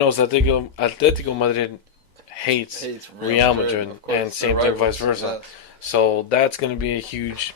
knows Atletico Madrid hates Hates Real Real Madrid, Madrid, of and course. They're same thing vice rivals. versa. Yes. So that's going to be a huge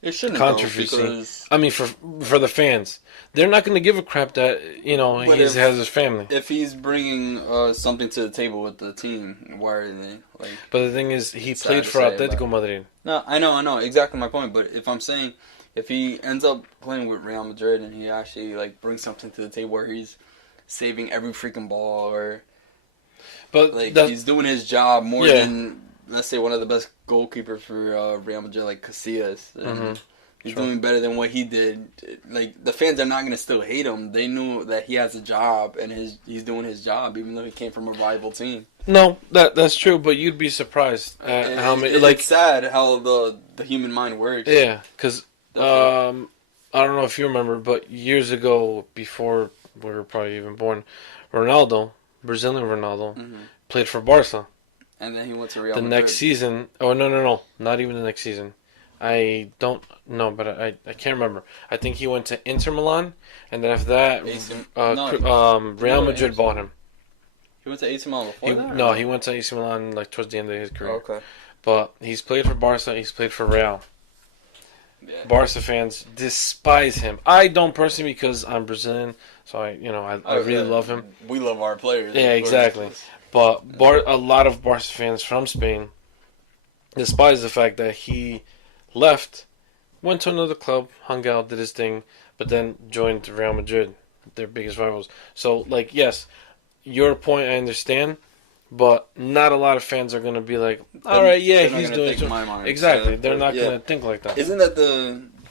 It shouldn't though, controversy. because I mean, for the fans, they're not going to give a crap that but he has his family. if he's bringing something to the table with the team, why are they like? But the thing is, he It's played sad to for say, but Atletico Madrid. no, I know exactly my point. But if I'm saying if he ends up playing with Real Madrid and he actually like brings something to the table where he's saving every freaking ball or But like he's doing his job more than let's say one of the best goalkeepers for Real Madrid like Casillas. And he's doing better than what he did. Like the fans are not gonna still hate him. They knew that he has a job and he's doing his job even though he came from a rival team. No, that's true. But you'd be surprised at how many. It's sad how the human mind works. Yeah, because I don't know if you remember, but years ago, before we were probably even born, Ronaldo, Brazilian Ronaldo, played for Barca. And then he went to Real The Madrid. next season, oh no, not even the next season. I don't know, but I can't remember. I think he went to Inter Milan, and then after that, Real Madrid bought him. He went to AC Milan before that? No, he went to AC Milan like towards the end of his career. Oh, okay. But he's played for Barca. He's played for Real. Yeah. Barca fans despise him. I don't personally because I'm Brazilian, so I really love him. We love our players. Yeah, exactly. But a lot of Barca fans from Spain despise the fact that he left, went to another club, hung out, did his thing, but then joined Real Madrid, their biggest rivals. So, like, yes, your point I understand, but not a lot of fans are going to be like, all right, yeah, he's doing it. Exactly. They're not going to think like that. Isn't that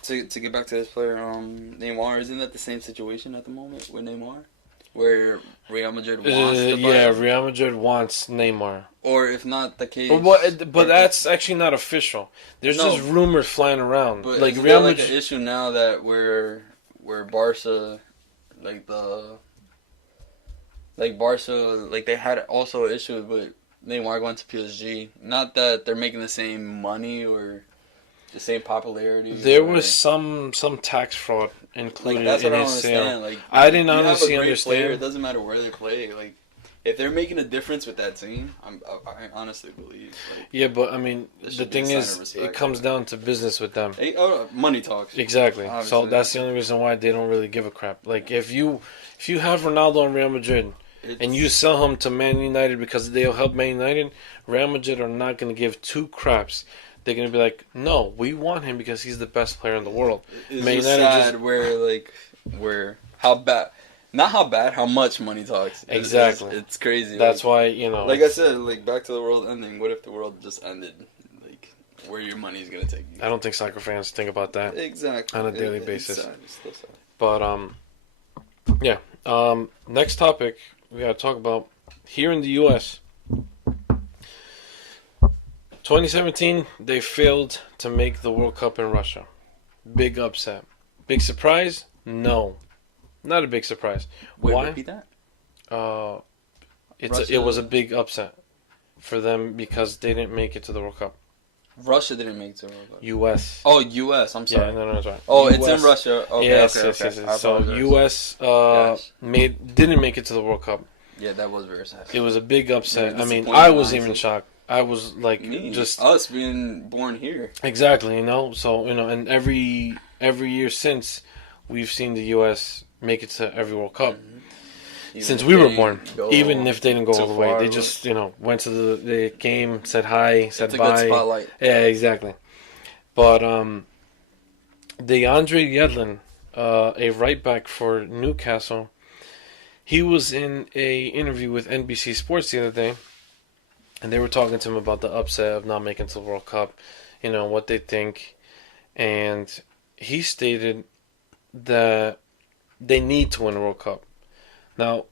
to get back to this player, Neymar, isn't that the same situation at the moment with Neymar? Where Real Madrid wants the player? Yeah, Real Madrid wants Neymar. Or if not the case... But that's actually not official. There's just rumors flying around. But like Real Real like Madrid... an issue now that where Barca, they had also issues with Neymar going to PSG. Not that they're making the same money or the same popularity. There was some tax fraud included that's in what I his understand. sale. Like, I didn't honestly have a great understand. Player, it doesn't matter where they play. Like, if they're making a difference with that team, I honestly believe. Like, yeah, but I mean, the thing is, it comes down to business with them. Money talks. Exactly. Obviously. So that's the only reason why they don't really give a crap. Like if you have Ronaldo in Real Madrid and you sell him to Man United because they'll help Man United, Real Madrid are not going to give two craps. They're going to be like, no, we want him because he's the best player in the world. It's Man just United sad where how bad. Not how bad, how much money talks. Exactly. It's crazy. That's why, Like I said, back to the world ending. What if the world just ended? Like, where your money's going to take you? I don't think soccer fans think about that. Exactly. On a daily basis. It's sad. It's still sad. But, yeah. Next topic we got to talk about here in the U.S. 2017, they failed to make the World Cup in Russia. Big upset. Big surprise? No. Not a big surprise. Wait, why? Repeat that? It was a big upset for them because they didn't make it to the World Cup. Russia didn't make it to the World Cup. U.S. Oh, U.S. I'm sorry. Yeah, no, that's right. Oh, US, it's in Russia. Okay, yes. So U.S. Didn't make it to the World Cup. Yeah, that was very sad. It was a big upset. Yeah, I mean, I was even shocked. I was like, just us being born here. Exactly, So and every year since, we've seen the U.S. make it to every World Cup. Since we were born, even if they didn't go all the way, they just went to the game, said hi, said bye. It's a good spotlight. Yeah, exactly. But DeAndre Yedlin, a right back for Newcastle, he was in a interview with NBC Sports the other day, and they were talking to him about the upset of not making it to the World Cup, what they think, and he stated that they need to win the World Cup. Now,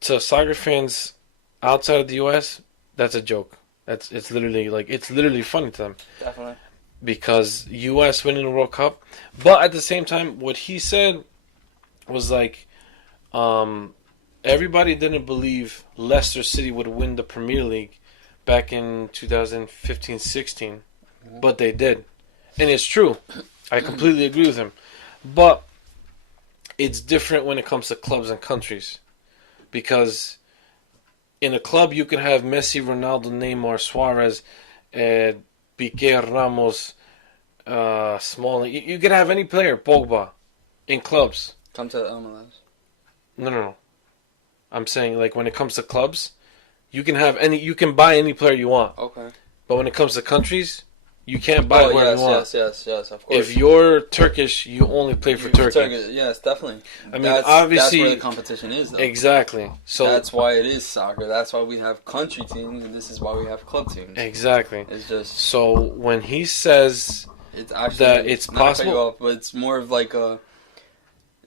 to soccer fans outside of the U.S., that's a joke. It's literally funny to them. Definitely. Because U.S. winning the World Cup, but at the same time, what he said was like, everybody didn't believe Leicester City would win the Premier League back in 2015-16, but they did, and it's true. I completely agree with him, but it's different when it comes to clubs and countries. because in a club you can have Messi, Ronaldo, Neymar, Suarez, Piqué, Ramos, Smalling. You can have any player, Pogba, in clubs. Come to the MLS. No. I'm saying, like, when it comes to clubs, you can buy any player you want. Okay. But when it comes to countries, you can't buy whoever you want. Yes, of course. If you're Turkish, you only play for Turkey. Yes, definitely. I mean, obviously, that's where the competition is, though. Exactly. So that's why it is soccer. That's why we have country teams, and this is why we have club teams. Exactly. It's just so when he says it's actually that it's not possible, to cut you off, but it's more of like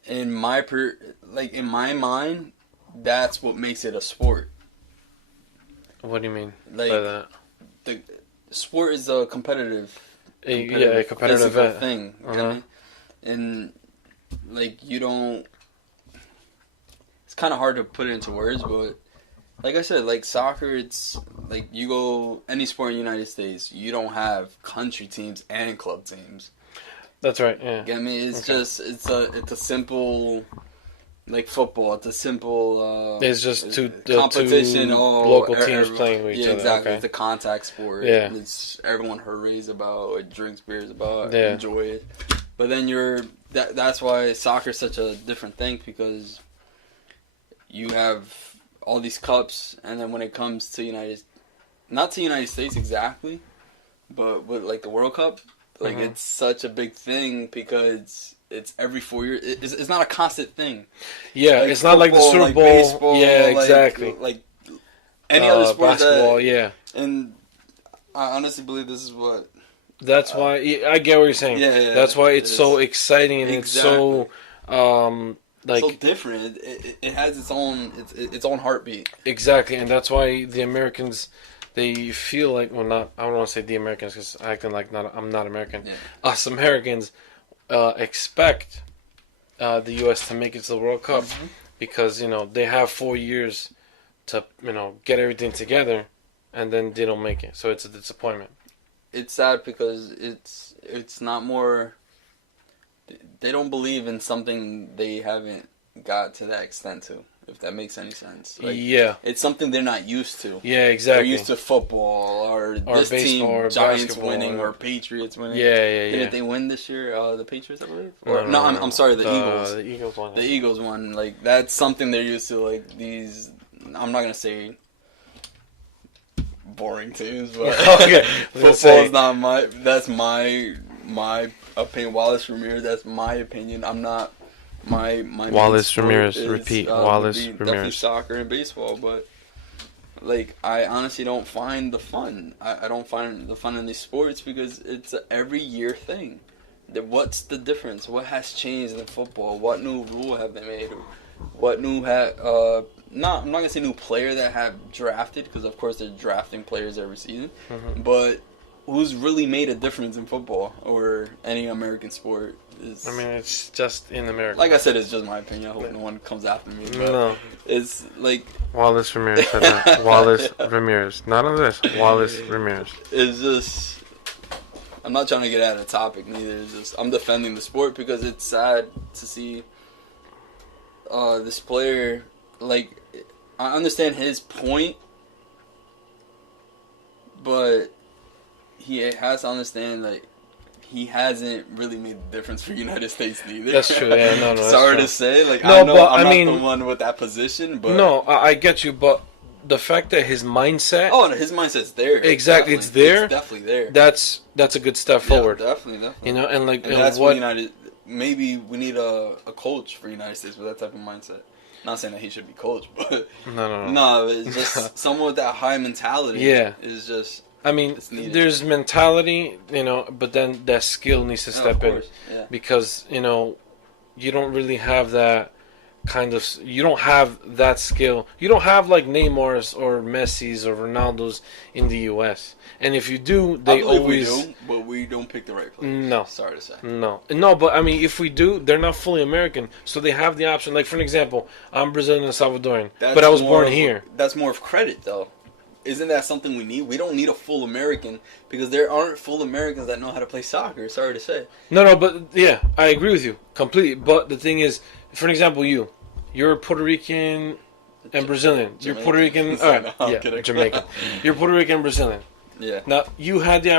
in my mind, that's what makes it a sport. What do you mean like, by that? The sport is a competitive competitive thing. Okay? And like you don't. It's kind of hard to put it into words, but like I said, like soccer, it's like you go any sport in the United States, you don't have country teams and club teams. That's right. Yeah. Get me? It's just it's a simple. Like football, it's a simple. It's just two competition. Two local teams playing with each other. Exactly. Okay. It's a contact sport. Yeah. It's everyone hurries about, it drinks beers about, yeah. enjoy it. But then that's why soccer is such a different thing, because you have all these cups, and then when it comes to not to United States exactly, but with like the World Cup, like it's such a big thing because it's every 4 years. It's not a constant thing. Yeah, like it's not like the Super like Bowl. Baseball, yeah, exactly. Like any other sport. Basketball, yeah. And I honestly believe this is what. That's why I get what you're saying. Yeah. That's why it's so exciting and it's so like so different. It has its own heartbeat. Exactly, and that's why the Americans. They feel like, I don't want to say the Americans because acting like I'm not American. Yeah. Us Americans expect the U.S. to make it to the World Cup because they have 4 years to get everything together, and then they don't make it. So it's a disappointment. It's sad because it's not more. They don't believe in something they haven't got to that extent to. If that makes any sense. Like, yeah. It's something they're not used to. Yeah, exactly. They're used to football or this team, or Giants winning or Patriots winning. Yeah. Didn't they win this year? The Patriots, I believe? No, I'm sorry, the Eagles. The Eagles won. The Eagles won. Like, that's something they're used to. Like, these, I'm not going to say boring teams, but okay. Football's not that's my opinion. Wallace Ramirez, that's my opinion. I'm not. My Wallace Ramirez. Repeat. Wallace Definitely Ramirez. soccer and baseball, but like I honestly don't find the fun. I don't find the fun in these sports because it's an every year thing. What's the difference? What has changed in football? What new rule have they made? What new I'm not gonna say new player that have drafted, because of course they're drafting players every season, but who's really made a difference in football or any American sport? I mean, it's just in America. Like I said, it's just my opinion. I hope no one comes after me. But no. It's like... Wallace Ramirez said that. Wallace Ramirez. None of this. Wallace Ramirez. It's just... I'm not trying to get out of the topic, neither. It's just, I'm defending the sport because it's sad to see this player... Like, I understand his point, but he has to understand, like, he hasn't really made a difference for United States neither. That's true. Yeah, no. Sorry to say, like no, I know but, I'm I mean, not the one with that position, but no, I get you. But the fact that his mindset, no, his mindset's there. Exactly, it's there. It's definitely there. That's a good step forward. Definitely. And like and that's what United. Maybe we need a coach for United States with that type of mindset. Not saying that he should be coached, but no, it's just someone with that high mentality. Yeah, is just. I mean, there's mentality, but then that skill needs to step in. Yeah. Because, you don't really have that kind of... You don't have that skill. You don't have, like, Neymar's or Messi's or Ronaldo's in the U.S. And if you do, they always... we do, but we don't pick the right players. No. Sorry to say. No, but, I mean, if we do, they're not fully American. So they have the option. Like, for an example, I'm Brazilian and Salvadoran. But I was born here. That's more of credit, though. Isn't that something we need? We don't need a full American because there aren't full Americans that know how to play soccer. Sorry to say. No, but yeah, I agree with you completely. But the thing is, for example, you're Puerto Rican, and Brazilian. Jamaican. You're Puerto Rican. All right, yeah, Jamaican. You're Puerto Rican and Brazilian. Yeah. Now you have the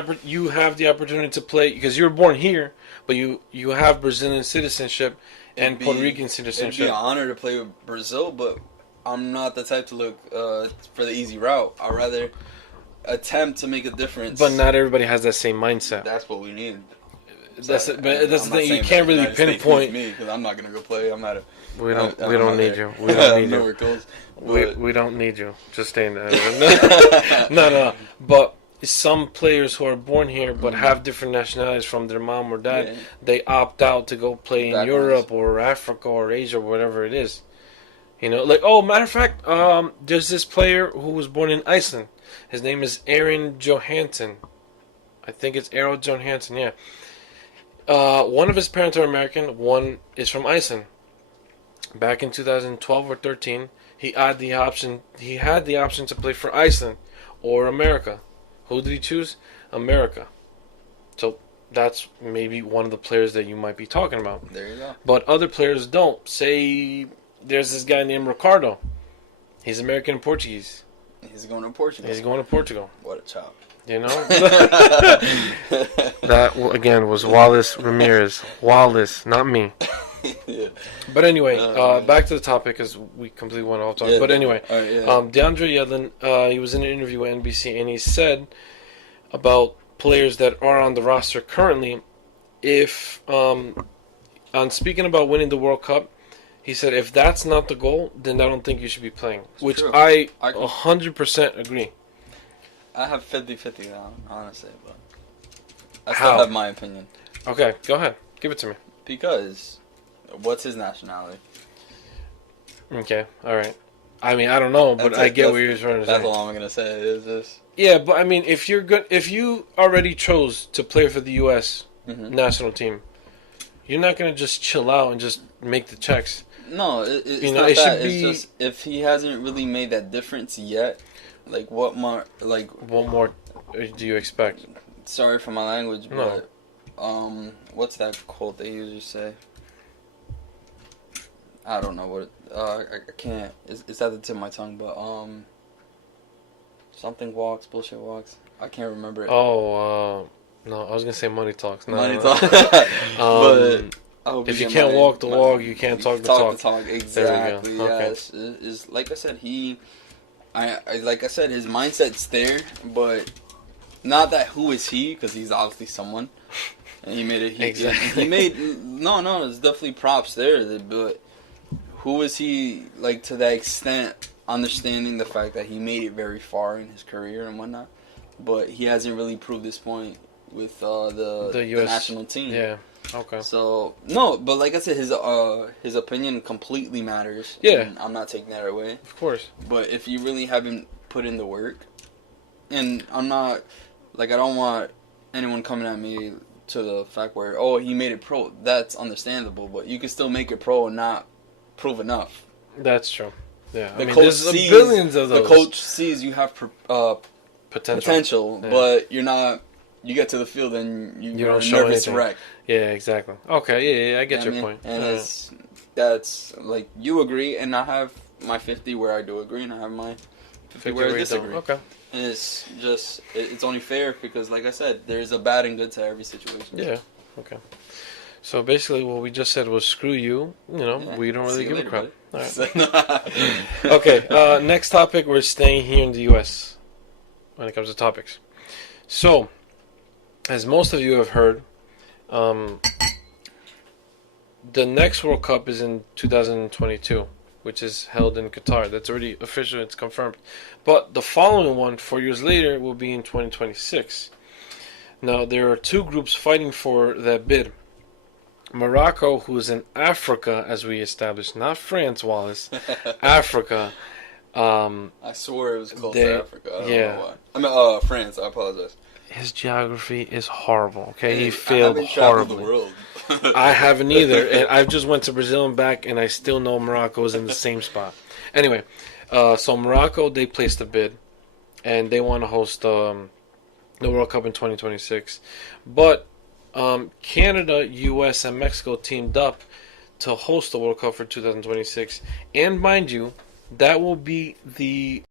opportunity to play because you were born here, but you have Brazilian citizenship and Puerto Rican citizenship. It'd be an honor to play with Brazil, but I'm not the type to look for the easy route. I'd rather attempt to make a difference. But not everybody has that same mindset. That's what we need. That's the thing. You can't really pinpoint me because I'm not gonna go play. I'm at a. We don't need you. We don't need you. We don't need you. Just stay in there. No. But some players who are born here but have different nationalities from their mom or dad, they opt out to go play in Europe or Africa or Asia or whatever it is. You know, like, oh, matter of fact, there's this player who was born in Iceland. His name is Aaron Johansson. I think it's Aaron Johansson, yeah. One of his parents are American, one is from Iceland. Back in 2012 or 13, he had the option to play for Iceland or America. Who did he choose? America. So that's maybe one of the players that you might be talking about. There you go. But other players don't. Say there's this guy named Ricardo. He's American and Portuguese. He's going to Portugal. What a chop. You know? That, again, was Wallace Ramirez. Wallace, not me. Yeah. But anyway, back to the topic because we completely went off topic. But anyway, DeAndre Yedlin, he was in an interview with NBC and he said about players that are on the roster currently, if on speaking about winning the World Cup, he said if that's not the goal, then I don't think you should be playing. Which true. I 100% agree. I have 50-50 now, honestly, but I still have my opinion. Okay, go ahead. Give it to me. Because what's his nationality? Okay, all right. I mean, I don't know, but I get what you're trying to say. That's all I'm gonna say. Is this? Yeah, but I mean, if you already chose to play for the U.S. national team, you're not gonna just chill out and just make the checks. No, it's not that. It's just if he hasn't really made that difference yet. Like what more? Do you expect? Sorry for my language, but what's that quote they usually say? I don't know what. I can't. It's at the tip of my tongue, but something walks, bullshit walks. I can't remember it. Oh, no, I was gonna say money talks. No, money talks. But if you can't walk the walk, you can't talk the talk. Exactly. There we go. Yes. Okay. Is like I said, like I said, his mindset's there, but not that who is he, because he's obviously someone, and he made it. Exactly. He made no. There's definitely props there, but who is he like to that extent? Understanding the fact that he made it very far in his career and whatnot, but he hasn't really proved this point with the US, national team. Yeah. Okay. So no, but like I said, his opinion completely matters. Yeah. And I'm not taking that away. Of course. But if you really haven't put in the work, and I'm not like I don't want anyone coming at me to the fact where he made it pro. That's understandable, but you can still make it pro and not prove enough. That's true. Yeah. The coach sees billions of those. The coach sees you have potential, yeah. But you're not. You get to the field and you don't show nervous wreck. Yeah, exactly. Okay, yeah, I get your point. And that's like you agree, and I have my 50 where I do agree, and I have my 50 where I disagree. Okay. And it's just it's only fair because, like I said, there's a bad and good to every situation. Yeah. Okay. So basically, what we just said was screw you. You know, we don't really give a crap. All right. Okay. Next topic. We're staying here in the U.S. when it comes to topics. So, as most of you have heard, the next World Cup is in 2022, which is held in Qatar. That's already official. It's confirmed. But the following one, 4 years later, will be in 2026. Now, there are two groups fighting for that bid. Morocco, who is in Africa, as we established, not France, Wallace, Africa. I swore it was close to Africa. I don't know why. I mean, France. I apologize. His geography is horrible. Okay, he failed horribly. The world. I haven't either, and I've just went to Brazil and back, and I still know Morocco is in the same spot. Anyway, so Morocco, they placed a bid, and they want to host the World Cup in 2026, but Canada, U.S., and Mexico teamed up to host the World Cup for 2026, and mind you, That will be the